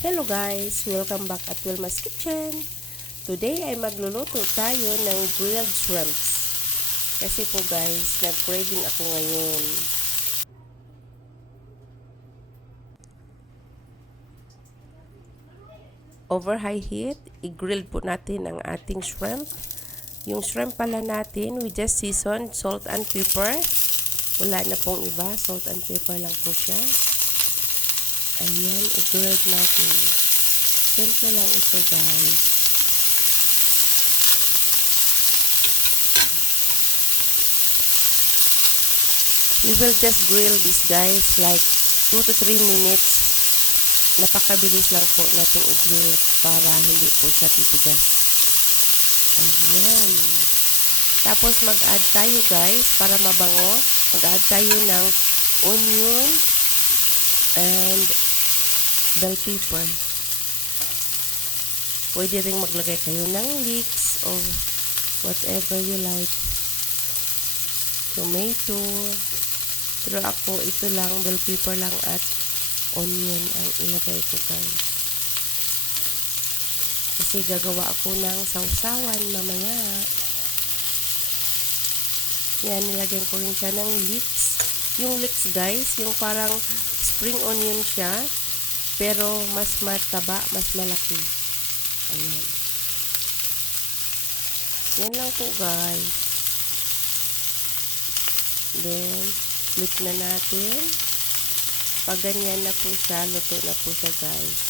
Hello guys! Welcome back at Wilma's Kitchen. Today ay magluluto tayo ng grilled shrimps. Kasi po guys, nag-craving ako ngayon. Over high heat, i-grill po natin ang ating shrimp. Yung shrimp pala natin, we just seasoned salt and pepper. Wala na pong iba, salt and pepper lang po siya. Ayan, i-grilled natin. Simple lang ito guys. We will just grill this guys like 2 to 3 minutes. Napakabilis lang po natin i-grill para hindi po siya titigas. Ayan. Tapos mag-add tayo guys para mabango. Mag-add tayo ng onion and bell pepper. Pwede rin maglagay kayo ng leeks or whatever you like. Tomato. Pero ako, ito lang, bell pepper lang at onion ang ilagay ko guys. Kasi gagawa ako ng sausawan mamaya. Yan, nilagyan ko rin siya ng leeks. Yung leeks guys, yung parang spring onion siya, pero mas mataba, mas malaki. Ayan. Yan lang po guys. Then, flip na natin. Pag ganyan na po siya, luto na po siya guys.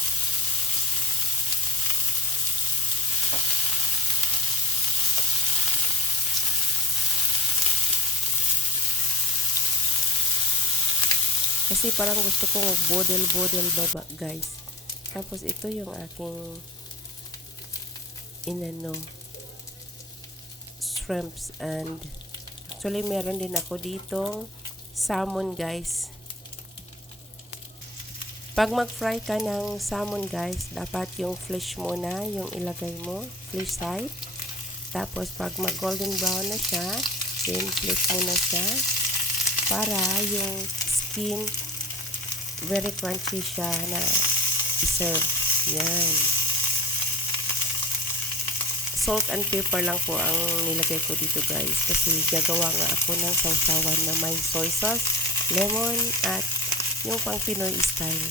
Kasi parang gusto kong bodel-bodel baba guys. Tapos ito yung aking shrimps and actually meron din ako ditong salmon guys. Pag mag-fry ka ng salmon guys, dapat yung flesh muna yung ilagay mo, flesh side. Tapos pag mag-golden brown na siya, then flip mo na siya para yung skin very crunchy siya na i-serve. Yan. Salt and pepper lang po ang nilagay ko dito guys kasi gagawa nga ako ng sausawan na may soy sauce, lemon at yung pang Pinoy style.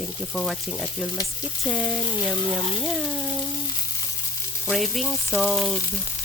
Thank you for watching at Wilma's Kitchen. Yum yum yum. Craving solved.